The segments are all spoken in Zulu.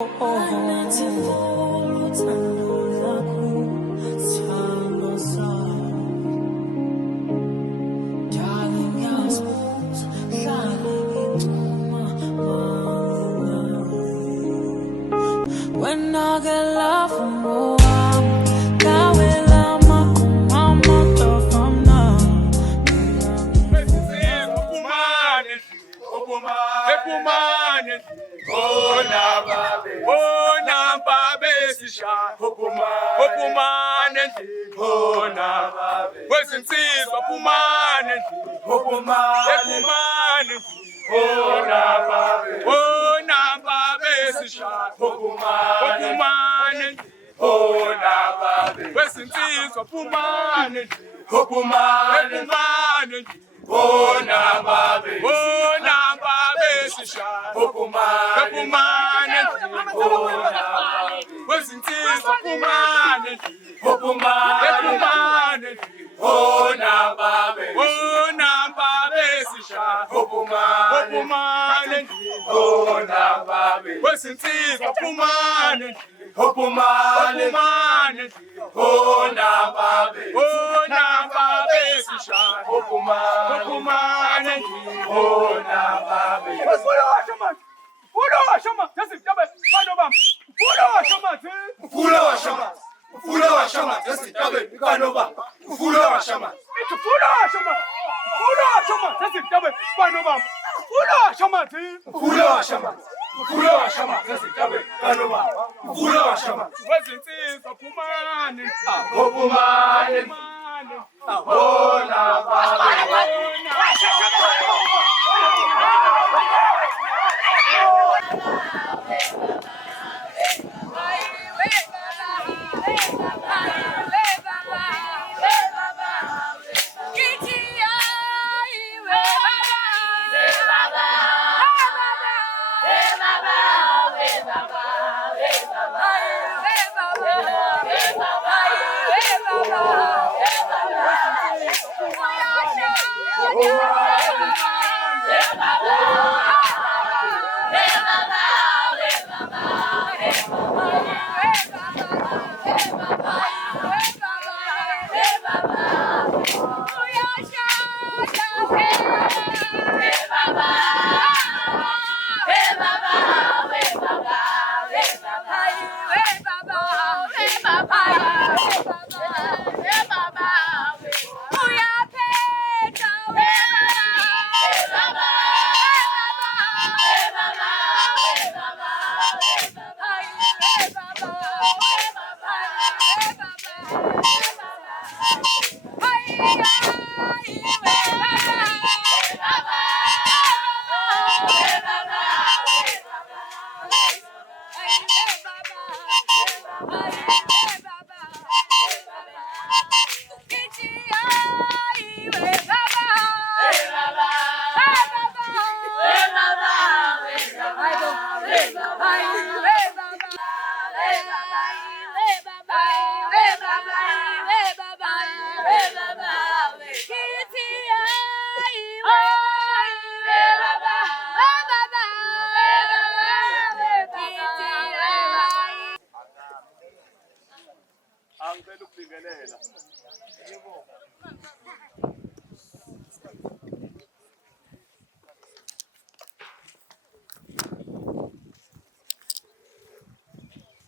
When I get love from Moam, God will love my mother from now.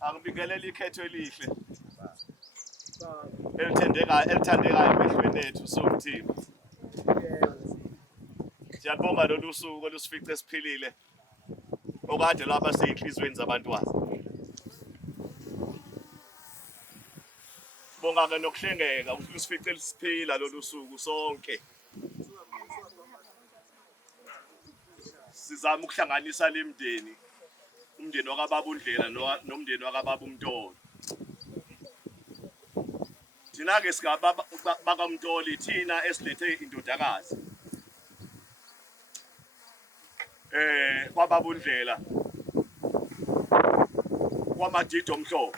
Angibingelela ikhetho elihle elithandekayo emehlweni ethu somthimba. Siyabonga lolu suku olusifice siphilile okade laba seyinhlizweni zabantwana. Bonga ke nokuhlengeka usifice lisiphila lolu suku sonke. Sizama ukuhlanganisa lemndeni, umndeni wakababa uNdlela nomndeni wakababa uMtolo. Thina ke sigaba bakaMtoli thina esilethe indodakazi kwababa uNdlela kwaMadido omhlobo.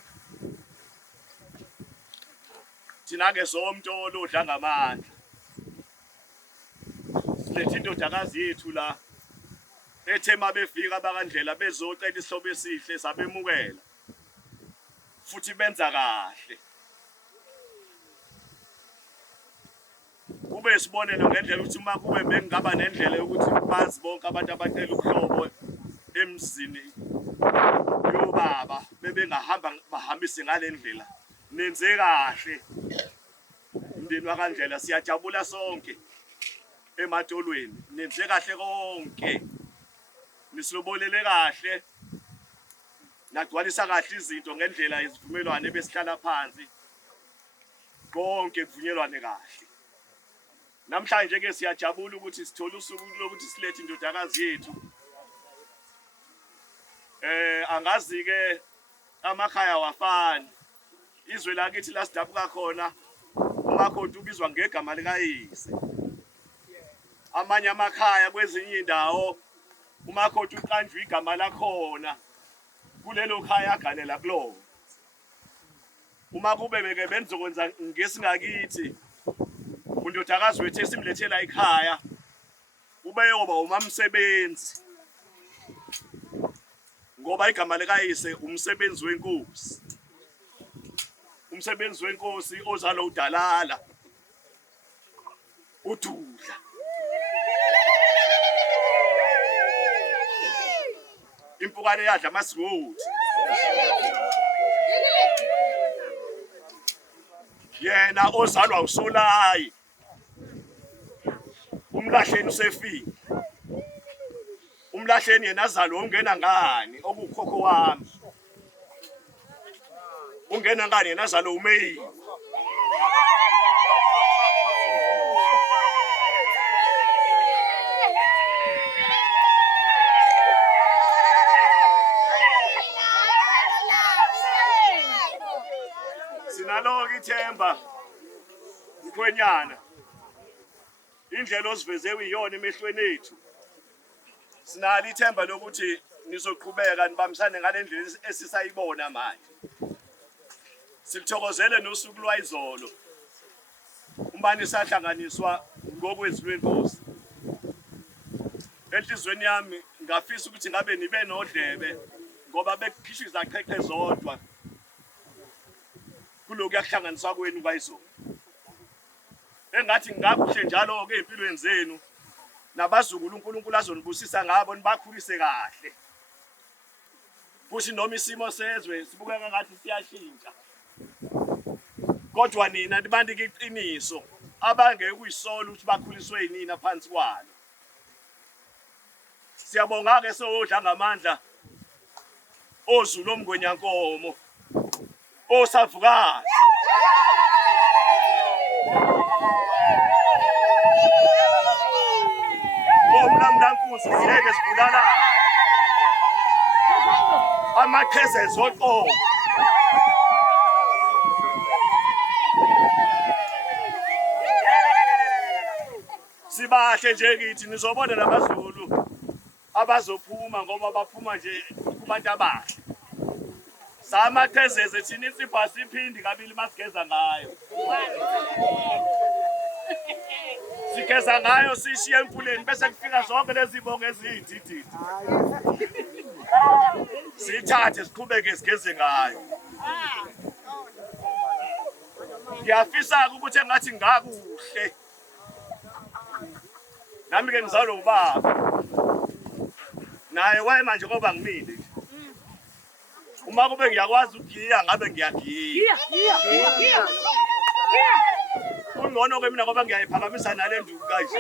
Thina ke soMtolo odla ngamandla silethe indodakazi yethu la ethe mabefika abakandlela bezocela isihlobo esihle sabemukela futhi benza kahle. Kube isibonelo ngendlela ukuthi uma kube bengaba nendlela yokuthi bazi bonke abantu abacela ukuhlobo emzini yobaba bebengahamba bahambise ngalendlela nenze kahle. Umndeni wakandlela siyajabula sonke ematolweni, nenze kahle konke, nisilobolele kahle, nagcwalisa kahle izinto ngendlela yezivumelwano ebesihlala phansi, konke kuvunyelwane kahle. Namhlanje ke siyajabula ukuthi sithola usuku lokuthi silethe indodakazi yethu. Angazi ke amakhaya wafani, izwe lakithi lasidabuka khona umakoti ubizwa ngegama likayise. Amanye amakhaya kwezinye indawo umakoti uqanjwe igama lakhona kulelo khaya aganela kulo. Uma kube beke benzokwenza ngesingakithi undodakazi wethu esimlethela ekhaya ube yoba umamsebenzi, ngoba igama likayise umsebenzi wenkosi. Umsebenzi wenkosi ozalo udalala ududla. Impukane yadla amasikothi. Yena ozalwa usolayi umlahleni usefile. Umlahleni yena azalwa ungena ngani okukhokho wami. Ungena ngani yena azalwa umeyi. Sinalo ithemba mkhwenyana, indlela oziveze uyiyona emehlweni ethu. Sinalo ithemba lokuthi nizoqhubeka nibambisane ngalendlela esisayibona manje. Sithokozele nosuku lwayizolo umbani sahlanganiswa ngokwezwi lwenkosi. Enhlizweni yami ngafisa ukuthi ngabe nibe nodlebe ngoba bekukhishwa izaqheqhe zodwa kuloku yakuhlanganiswa kwenu kwayizolo. Engathi ngakuhle njalo ke empilweni zenu nabazukulu uNkulunkulu azonibusisa ngabo nibakhulise kahle. Futhi noma isimo sezwe sibukeka ngathi siyashintsha, kodwa nina nibandike iqiniso abangeke kuyisola ukuthi bakhuliswe yinina phansi kwalo. Siyabonga ke sodla ngamandla ozulu omngwenyankomo osavukayo. Omlamlankuzi siyeke sibulala amaqheze ezoqobo. Sibahle nje kithi nizobona nabazulu abazophuma ngoba baphuma nje kubantu abahle. Samaqhezeze thina insipho asiphindi kabili masigeza ngayo. Sigeza ngayo sishiye emfuleni bese kufika zonke lezi bonke ezididi. Sithathe siqhubeke sigeze ngayo. Ngiyafisa ukuthi engathi ngakuhle. Nami ke ngizalwa ubaba. Naye waye manje ngoba ngimile. Uma kube ngiyakwazi ukugiya ngabe ngiyagiya. Ungcono ke mina ngoba ngiyayiphakamisa nale nduku kanje.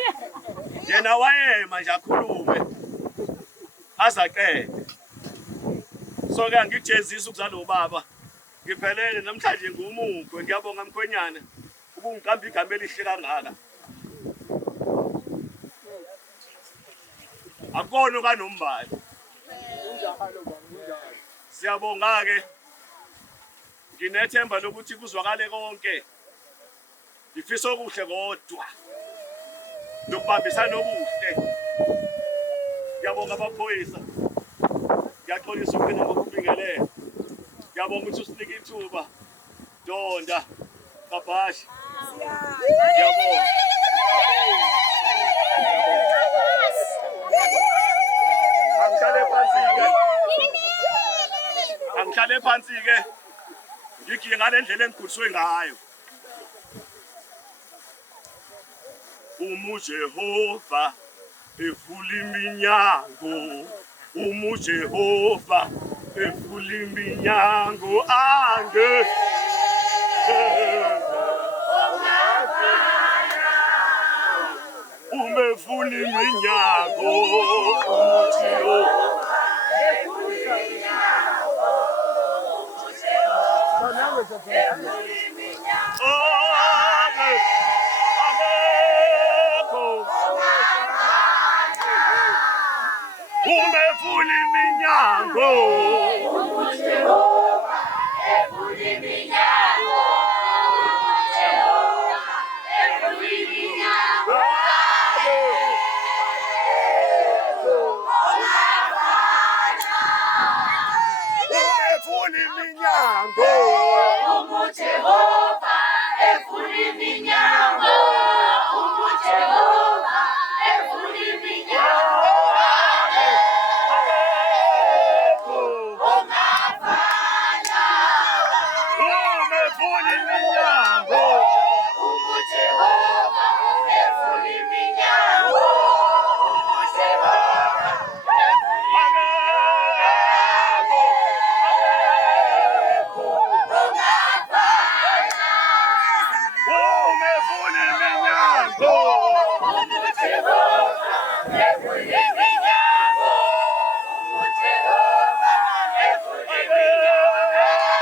Yena waye manje akhulume azaqede. So ke ngijezisa ukuzala ubaba. Ngiphelele namhlanje ngumukhwe, ngiyabonga mkhwenyana ubungiqamba igama elihle kangaka. Akona kaNombali. Siyabonga ke. Nginethemba lokuthi kuzwakale konke. Ngifisa okuhle kodwa. Nokubambisana okuhle. Ngiyabonga abaphoyisa. Ngiyaxolisa ukuphina ngokubingelela. Ngiyabonga ukuthi usinike ithuba. Donda, Kabhashi. Ngiyabonga. Angihlale phansi ke ngigiye ngalendlela engikhuliswe ngayo. Jehova evula iminyango, Jehova evula iminyango umevula iminyango, Jehova evula iminyango, Jehova evula iminyango. Umevula iminyango, Jehova evula iminyango, Jehova evula iminyango. Umevula iminyango, Jehova evula iminyango, Jehova evula iminyango.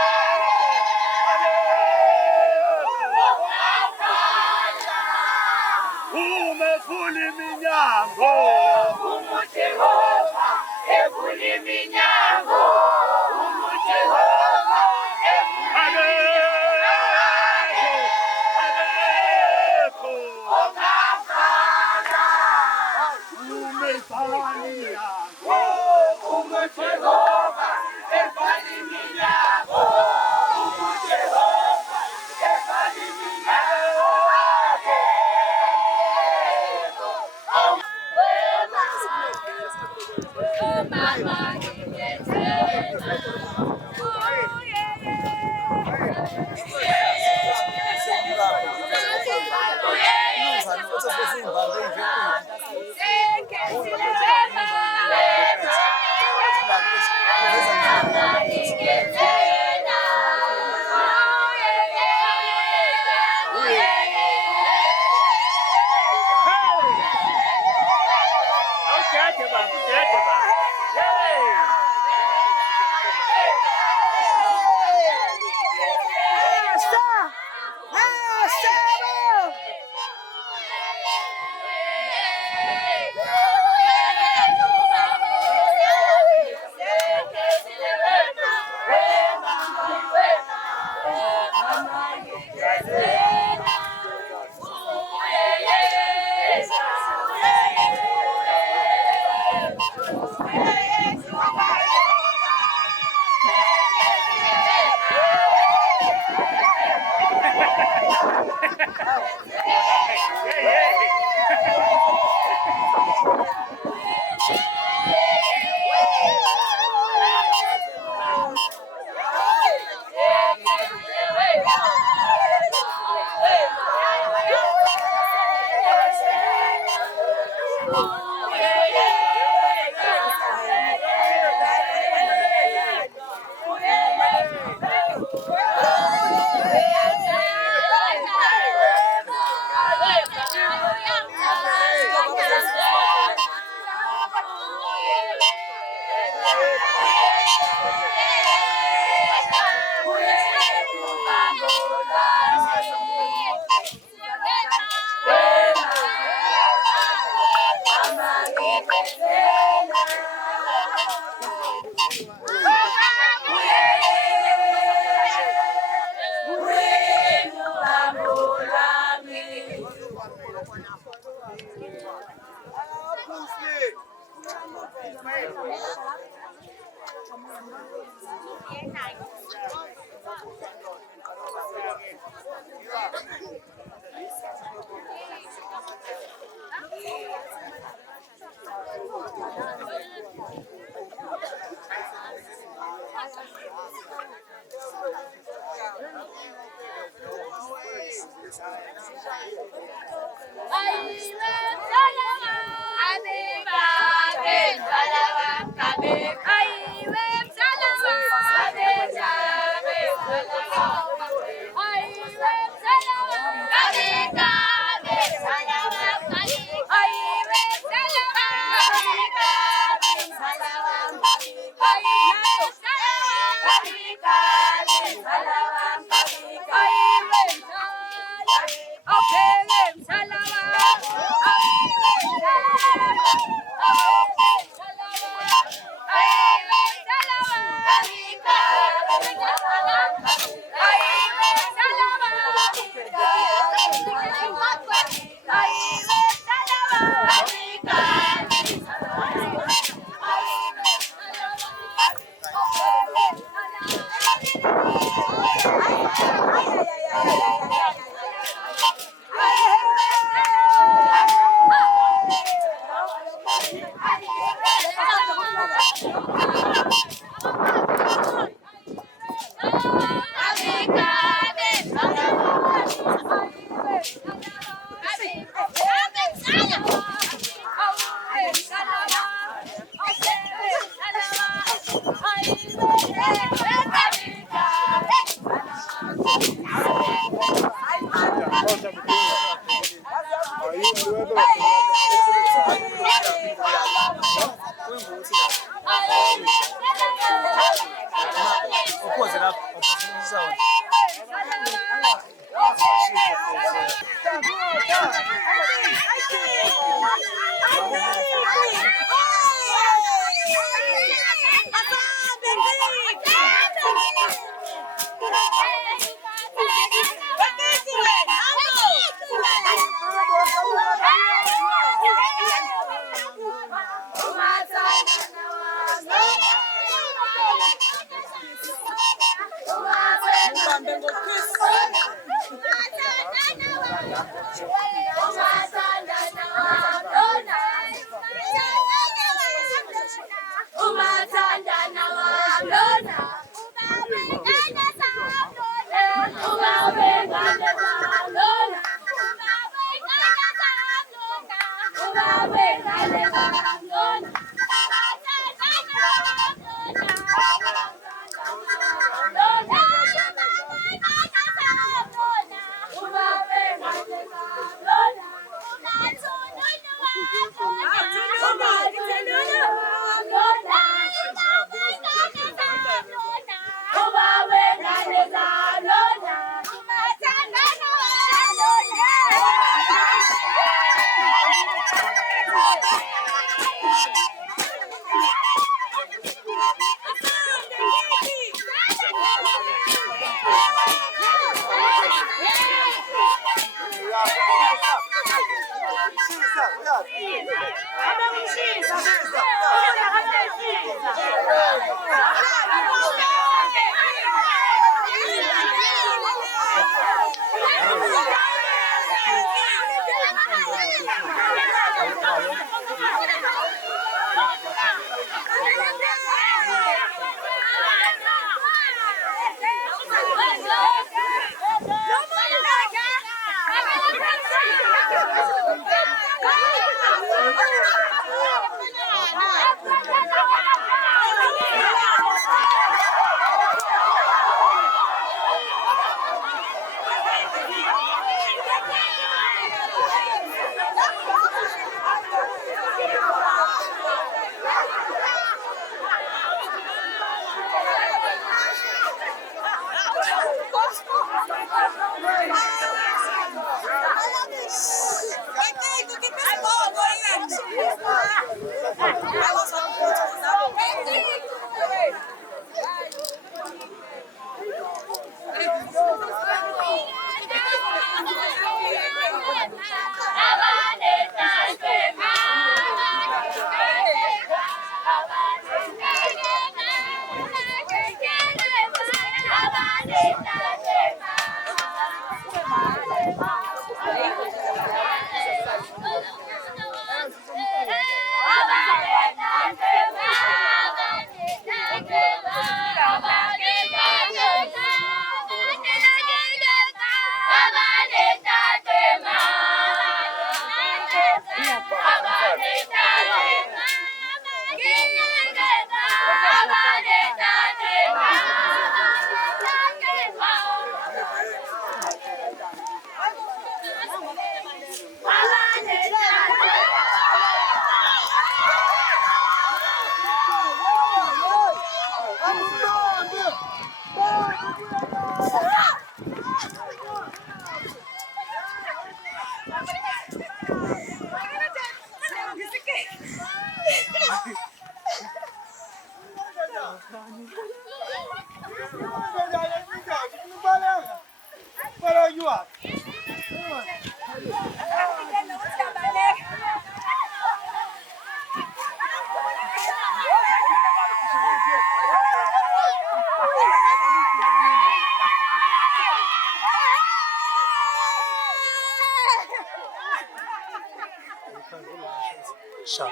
Shut.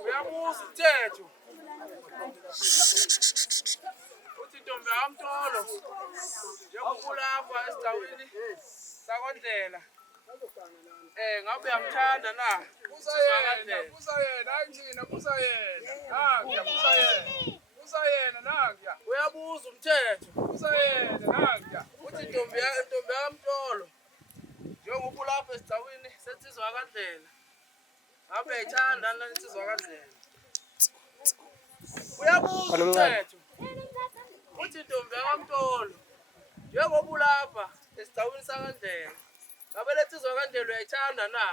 Uyabuza umthetho uthi intombi kaMtolo njengoba lapha esigcawini sakwaNdlela ngabe uyamthanda na? Buza yena angina buza yena nangiya buza yena nangiya uyabuza umthetho buza yena nangiya uthi intombi kaMtolo njengoba lapha esigcawini sensizwa kaNdlela ngabe ithanda nensizwa kaNdlela uyabuza umthetho uthi intombi kaMtolo njengoba ulapha esigcawini sakaNdlela ngabe lensizwa kaNdlela uyayithanda na?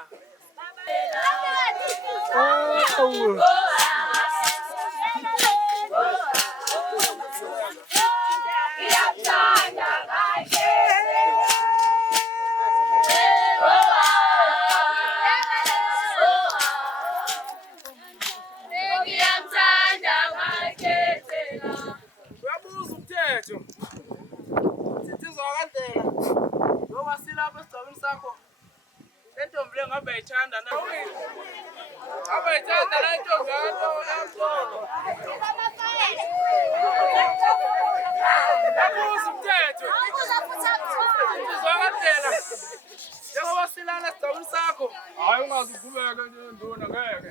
Uyabuza umthetho insizwa kaNdlela njengoba silapha esigcawini sakho lentombi le ngabe ayithanda na? Ngabe ayithanda na intombi kaMtolo? Uyabuza umthetho insizwa kaNdlela njengoba silala esigcawini sakho. Hayi ungaze uqhubeke nduna ngeke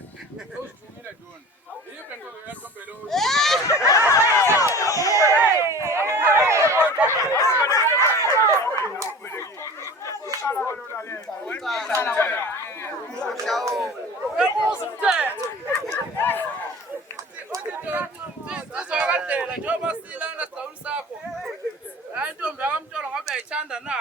uzivumile nduna yiphi lento yentombi lo uyabuza umthetho insizwa kaNdlela njengoba silala esigcawini sakho hayi intombi kaMtolo ngabe ayithanda na?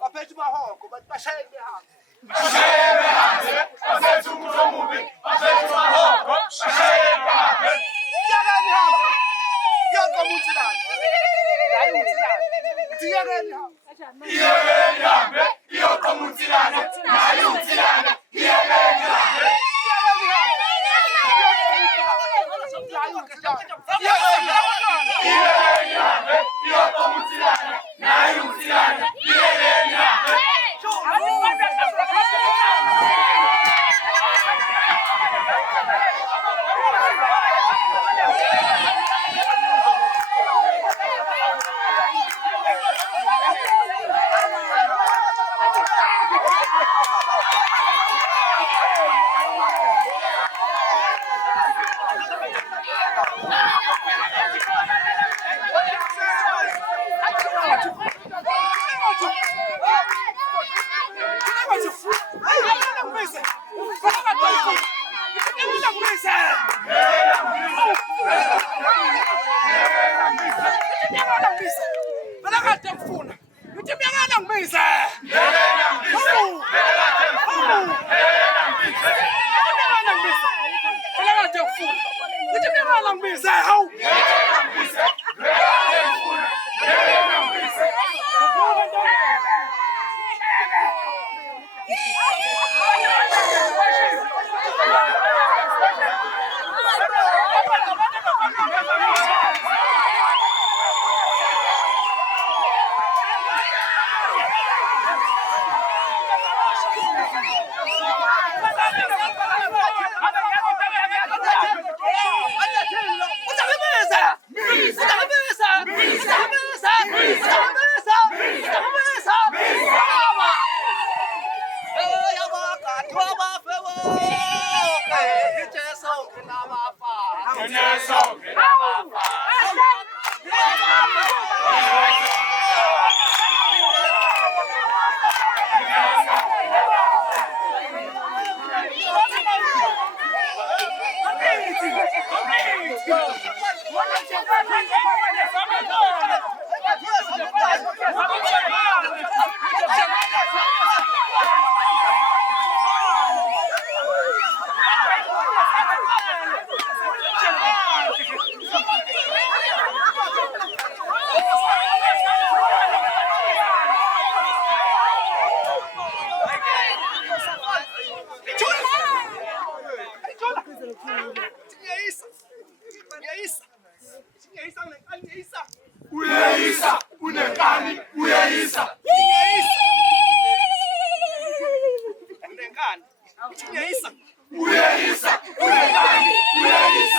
Baphethe mahoko bathi bashaye behambe. Baphethe umuntu omubi, baphethe mahoko, bashaye behambe. Iyakeni hambe. Yoqomuthilana. Hayi uthilana. Iyakeni hambe. Iyekeni hambe, iyoqomuthilana, naye uthilana. Iyekeni hambe. Iyekeni hambe, iyoqomuthilana, naye uthilana. Iyekeni hambe. Uyeyisa, unenkani, uyeyisa. Unenkani. Uyeyisa. Uyeyisa, unenkani, uyeyisa.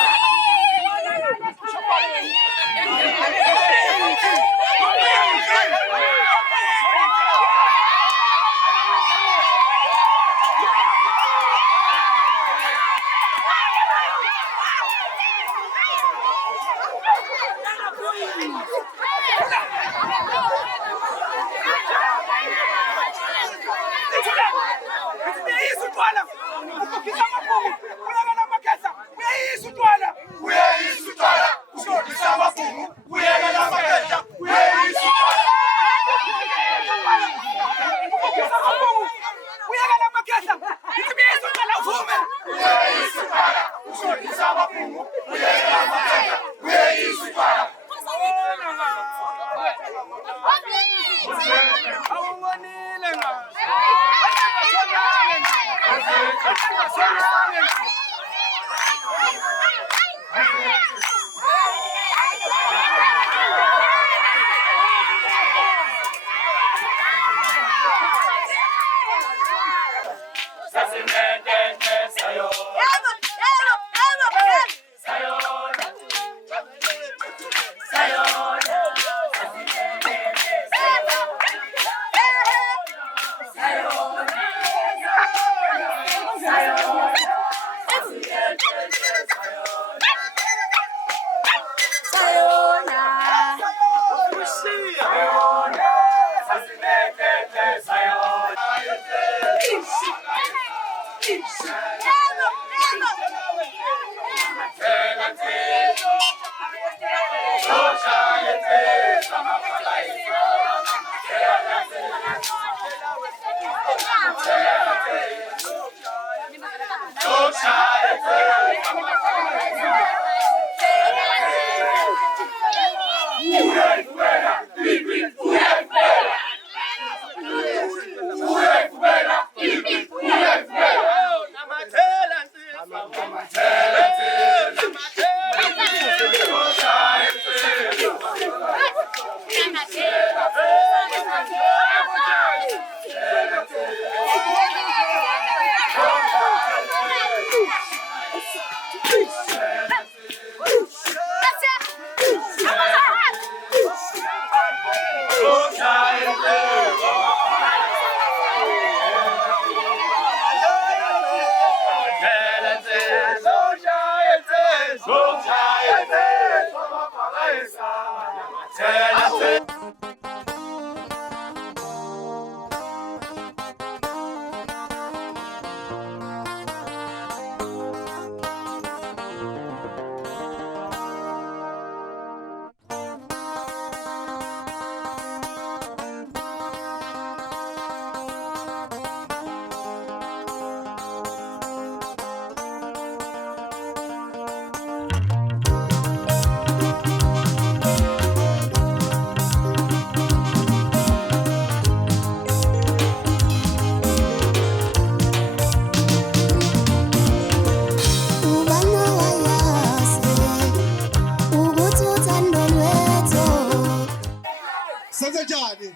Senzenjani?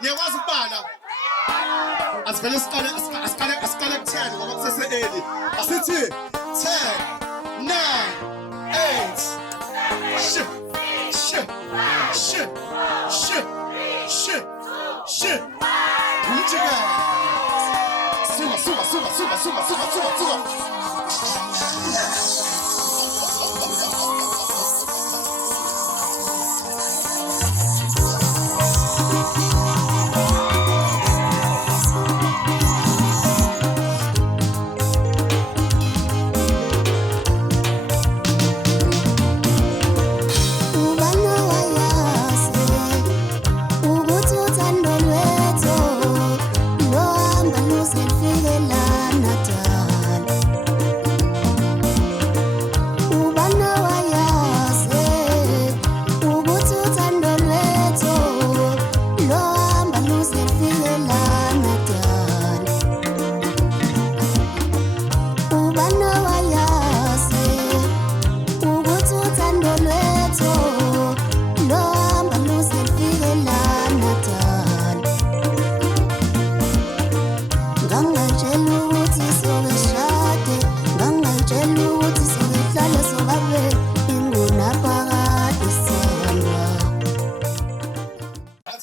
Ngiyakwazi ukubala. Asivele siqale 10 ngoba kusese-early. Asithi 10, 9, 8. Shit. Umjika. Suka.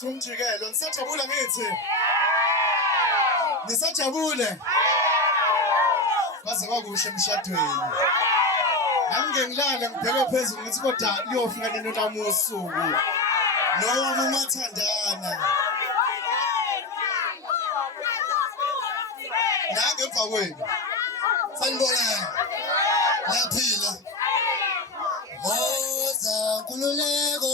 Umjikelo nisajabula ngithi nisajabule kwaze kwakuhle emshadweni nami ngengilala ngibheke phezulu ngithi kodwa liyofika nini lami usuku noma umathandana nangemva kwenu sanibonani niyaphila woza nkululeko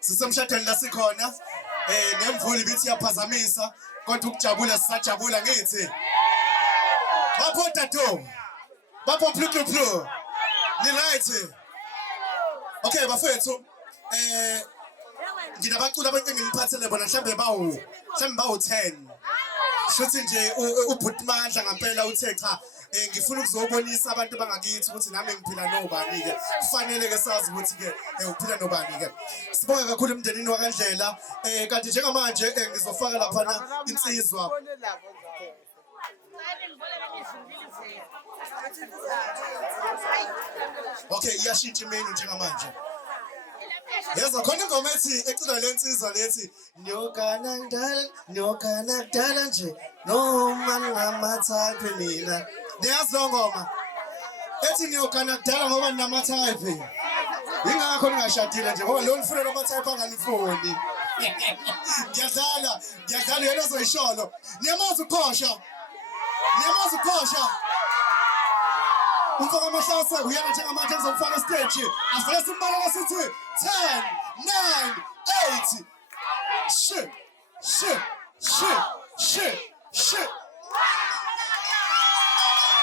sisemshadweni la sikhona nemvula ibithi iyaphazamisa kodwa ukujabula sisajabula ngithi bapho tato bapho plukuplu ni right okay bafethu nginabaculi abaningi ngiphathele bona mhlambe bawu 10 shothi nje ubhutimandla ngempela uthe cha ngifuna ukuzobonisa abantu bangakithi ukuthi nami ngiphila nobani ke kufanele ke sazi ukuthi ke uphila nobani ke sibonga kakhulu emndenini wakandlela kanti njengamanje ngizofaka lapha insizwa okay iyashintsha imenu njengamanje yaza khona ingoma ethi ecula lensizwa lethi nyokana dala nje noma ngamathaphe mina niyazi lo ngoma Ethi ngiyogana kudala ngoba ninama-type. Ingakho ningashadile nje ngoba lo nifuna lama-type angalifuni. Ngiyadlala yena ozoyisholo. Niyamazi uphosha. Umfaka amahlasa uyana njengamanje ngizomfaka stage. Avele simbalala sithi 10, 9, 8. Shit.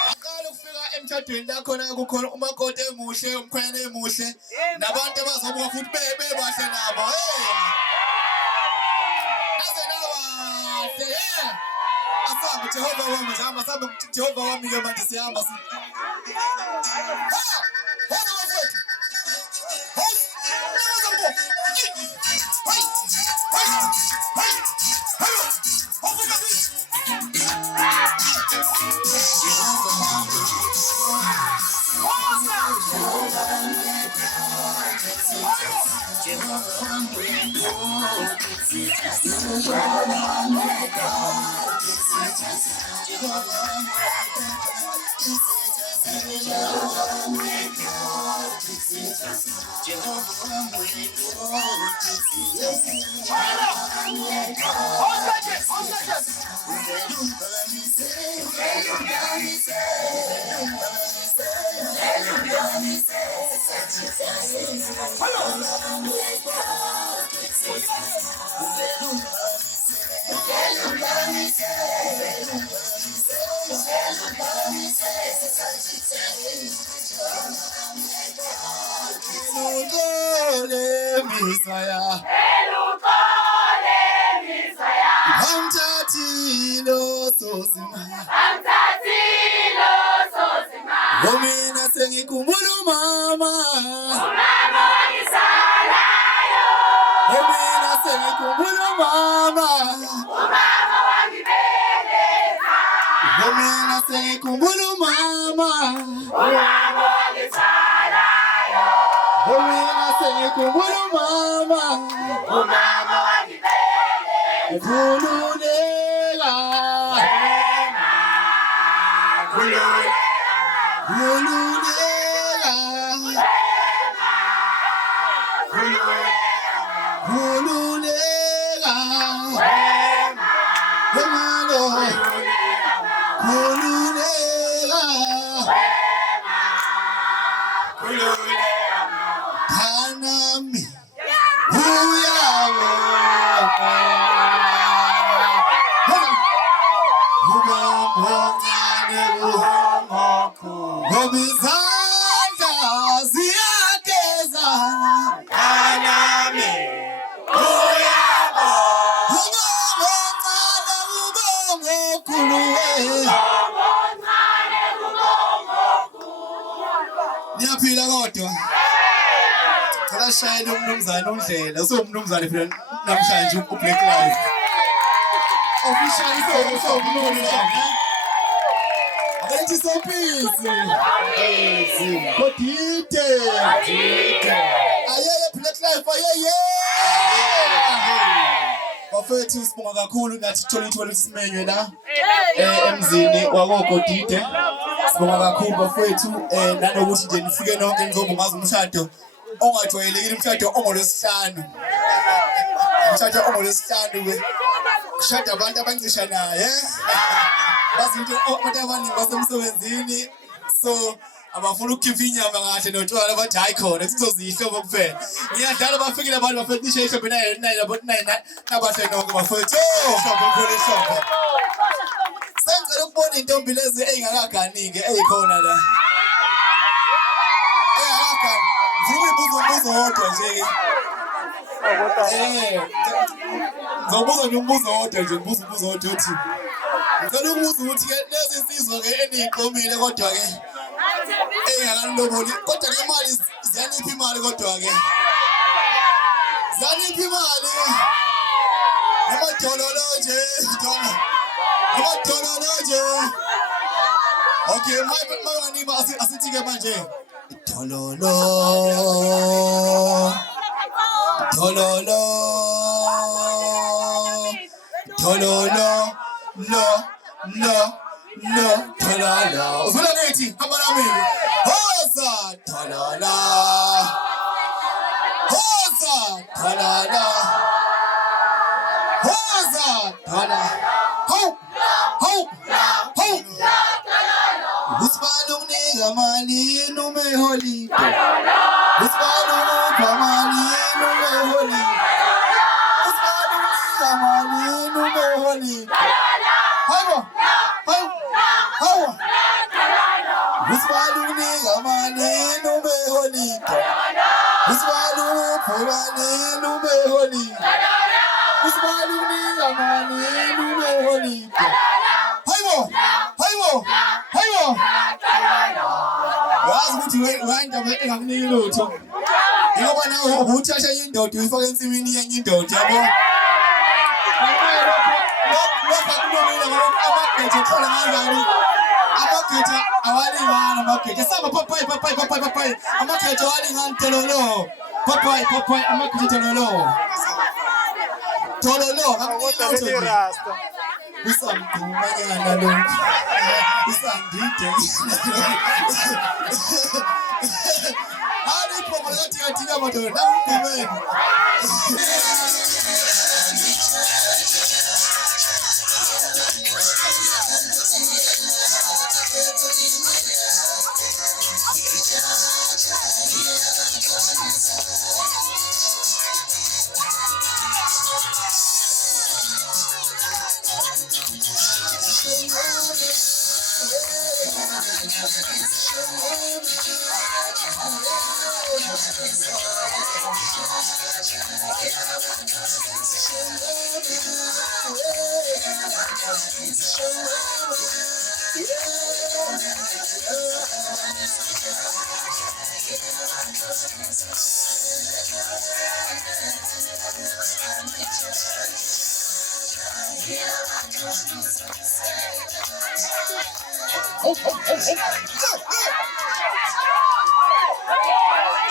Ngicela ukufika emtshadweni la khona kukhona umakoti emuhle, umkhwene emuhle, nabantu abazobuka futhi bebahle nabo. Asambe Jehova wami zihamba asambe Jehova wami ke manje sihamba Womina sengikhumbula umama wangisalayo. Womina sengikhumbula umama wangibeletha. Womina sengikhumbula umama wangisalayo. Womina sengikhumbula umama wangibeletha. Khululeka shayela umnumzane uNdlela usomnumzane phela namhlanje uBlack Life officially so umnumzane abethi so peace kodite ayeye Black Life ayeye bafethu sibonga kakhulu nathi thola ithuba lesimenywe la emzini wakogodide sibonga kakhulu bafethu nanokuthi nje nifike nonke nizobungaza umshado ongajwayelekile umshado ongolwesihlanu. Umshado ongolwesihlanu ke kushada abantu abancisha naye bazinto abantu abaningi basemsebenzini so abafuna ukukhipha inyama kahle notshwala bathi hayi khona sizozihlobo kuphela. Ngiyadlala bafikile abantu bafethu isheshebe naye nabahle nonke bafethu shophe. Sengicela ukubona intombi lezi engakagani-ke eyikhona la. Umbuzo wodwa nje. Ngizobuza nje umbuzo wodwa nje, umbuzo wodwa uthi. Ngicela ukubuza ukuthi ke lezi insizwa ke eniqomile kodwa ke engakaloboli kodwa ke imali ziyanipha imali kodwa ke. Ziyanipha imali. Amadololo nje, amadololo nje. Okay, mayiwanima asithi ke manje. Tololo no tololo. Uzula ngithi hamba nami. malini umeholide Usibalulupha malini umeholide Usibalulupha malini umeholide Hayibo hayibo Usibalulupha malini umeholide Usibalulupha malini umeholide Usibalulupha malini umeholide Hayibo yazi ukuthi wenda engakuniki lutho ngoba nawe ubuthasha indoda uyifaka ensimini yenye indoda yabo lokho kunomina ngoba amagethe khona kanjani amagethe awalingana amagethe samba papai amagethe awalingana tololo papai amagethe tololo akunika lutho usamdumanyana lo usandide ali promo lathi madoda namdumeni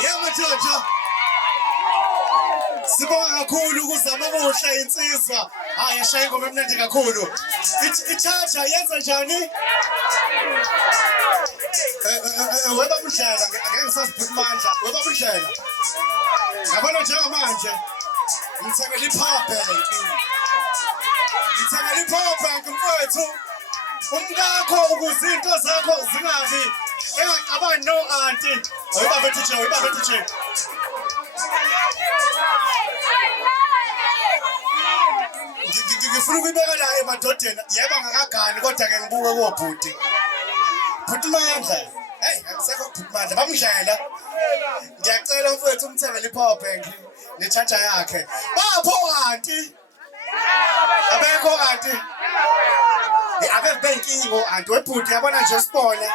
Yamajojo sibonga kakhulu ukuzama ukuhla insizwa hayi shaya ingoma emnandi kakhulu ichacha yenza njani weba mdlela ngeke ngisaziphuza amandla weba mdlela yabona njengamanje ngithengele i-power bank mfowethu umkakho ukuze into zakho zingabi engaqabani no auntie weba bethu ngifuna ukubeka la emadodeni yeba ngakagani kodwa ke ngibuke kobhuti bhuti mandla hey akusekho bhuti mandla bamdlela ngiyacela mfowethu umthengele i-power bank ne-charger yakhe bapho auntie abekho auntie ake benkingo auntie webhuti yabona nje sibone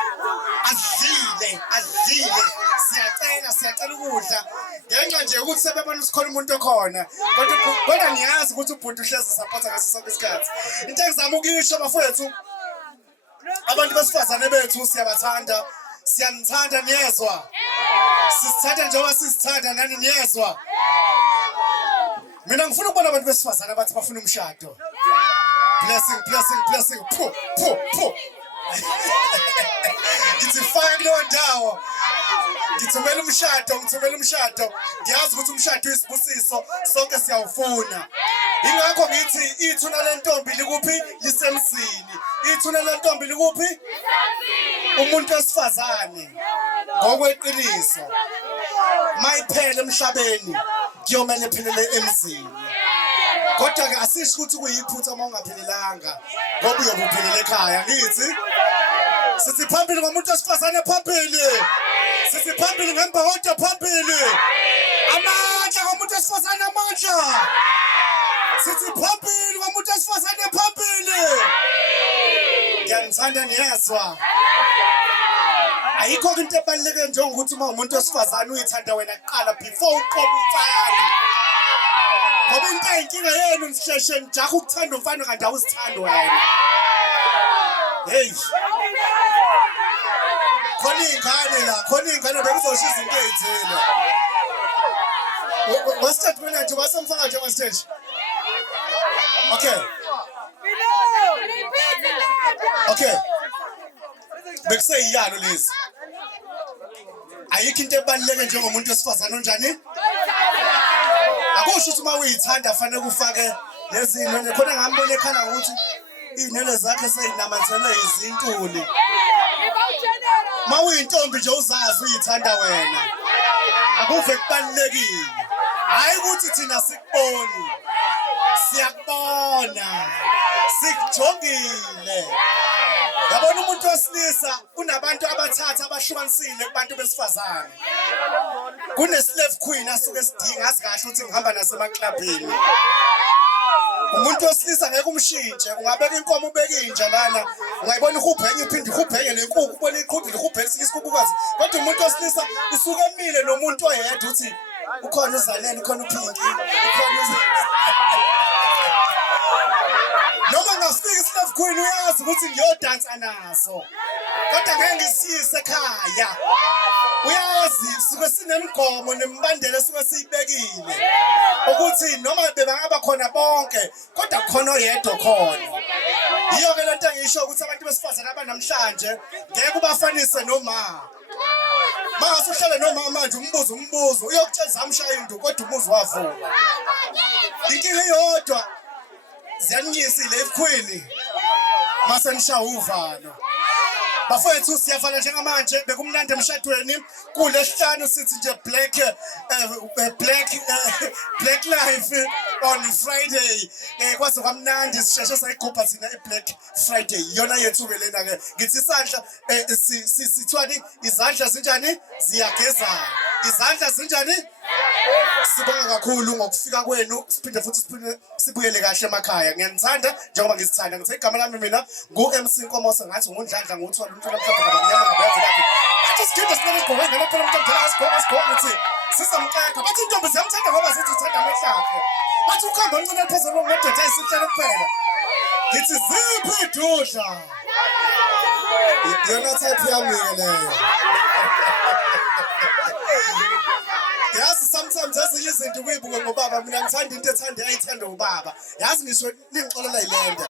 azile siyacela ukudla ngenxa nje ukuthi sebebona usikhona umuntu okhona kodwa niyazi ukuthi ubhuti uhlezi support ngaso sonke isikhathi into engizama ukuyisho bafowethu abantu besifazane bethu siyabathanda siyanithanda niyezwa sisithanda njengoba sizithanda nani niyezwa mina ngifuna ukubona abantu besifazane abathi bafuna umshado blessing pho ngithi faka kuleyo ndawo ngithumela umshado ngiyazi ukuthi umshado uyisibusiso sonke siyawufuna ingakho ngithi ithuna lentombi likuphi lisemzini ithuna lentombi likuphi umuntu wesifazane ngokweqiniso mayiphele emhlabeni kuyomele ephelele emzini kodwa ke asisho ukuthi kuyiphutha uma ungaphelelanga ngoba uyokuphelela ekhaya ngithi sithi phambili ngomuntu wesifazane phambili sithi phambili ngemba kodwa phambili amandla ngomuntu wesifazane amandla sithi phambili ngomuntu wesifazane phambili ngiyanithanda niyezwa ayikho into ebaluleke njengokuthi uma umuntu wesifazane uyithanda wena kuqala before uqoba umfana ngoba into ayinkinga yenu nisheshe nijaha ukuthanda umfana kanti awuzithandi wena hey khona ingane bekuzosho izinto ezithile wasithatha mina nje wasemfaka nje wasithatha okay bekuseyiyalo lezi ayikho into ebaluleke njengomuntu wesifazane onjani akusho ukuthi uma uyithanda fanele kufake lezi inene khona ngambona ekhala ukuthi inene zakhe seyinamathelwe izintuli Mawuyintombi nje uzazi uyithanda wena. Akuve kubalekile. Hayi ukuthi thina sikuboni. Siyakubona. Sikujongile. Yabona umuntu wesilisa unabantu abathatha abahlukanisile kubantu besifazane. Kune-slave queen asuke sidinga azi kahle ukuthi ngihamba nasemaklabhini. Umuntu wesilisa ngeke umshintshe, ungabeka inkomo ubeke inja lana, ungayibona ihubhenye iphinde ihubhenye nenkukhu, ubona iqhubile ihubhenye isikhubukazi. Kodwa umuntu wesilisa usuke emile nomuntu oyedwa uthi ukhona uZanele, ukhona uPinki, ukhona noma ngafika i-slave queen uyazi ukuthi ngiyodansa naso. Kodwa ngeke ngisiyise ekhaya. Uyazi suke sinemgomo nemibandela esuke siyibekile. Ukuthi noma bebangaba khona bonke, kodwa khona oyedwa khona. Yiyo ke lento engisho ukuthi abantu besifazane abanamhlanje ngeke ubafanise noma. Mase uhlale noma manje umbuzo uyokutshela zamshaya induku kodwa umuzi wavuka. Inkinga eyodwa ziyanyisa ile ikhwili. Mase nishaya uvalo. Bafowethu siyafana njengamanje bekumnandi emshadweni kulesihlanu sithi nje black life on Friday kwaze kwamnandi sisheshe sayigubha thina iBlack Friday yona yethu ke lena ke ngithi isandla sithwani izandla zinjani ziyagezana izandla zinjani sibonga kakhulu ngokufika kwenu siphinde futhi sibuyele kahle emakhaya ngiyanithanda njengoba ngisithanda ngithi igama lami mina ngu-MC Nkomosa ngathi ngundlandla nguthola umuntu omhlophe ngabanyama ngabayazi lapho athi sikhinde sinele igqoke ngale phela umuntu omdala asigqoke ukuthi sizamqeka bathi intombi ziyamthanda ngoba zithi uthanda amehlakhe bathi ukhamba uncane phezulu ngododa isihlalo kuphela ngithi ziphi idudla yona type yami leyo yazi sometimes ezinye izinto kuyibuke ngobaba mina ngithanda into ethanda ayithanda ubaba yazi ngisho ningixolela yilenda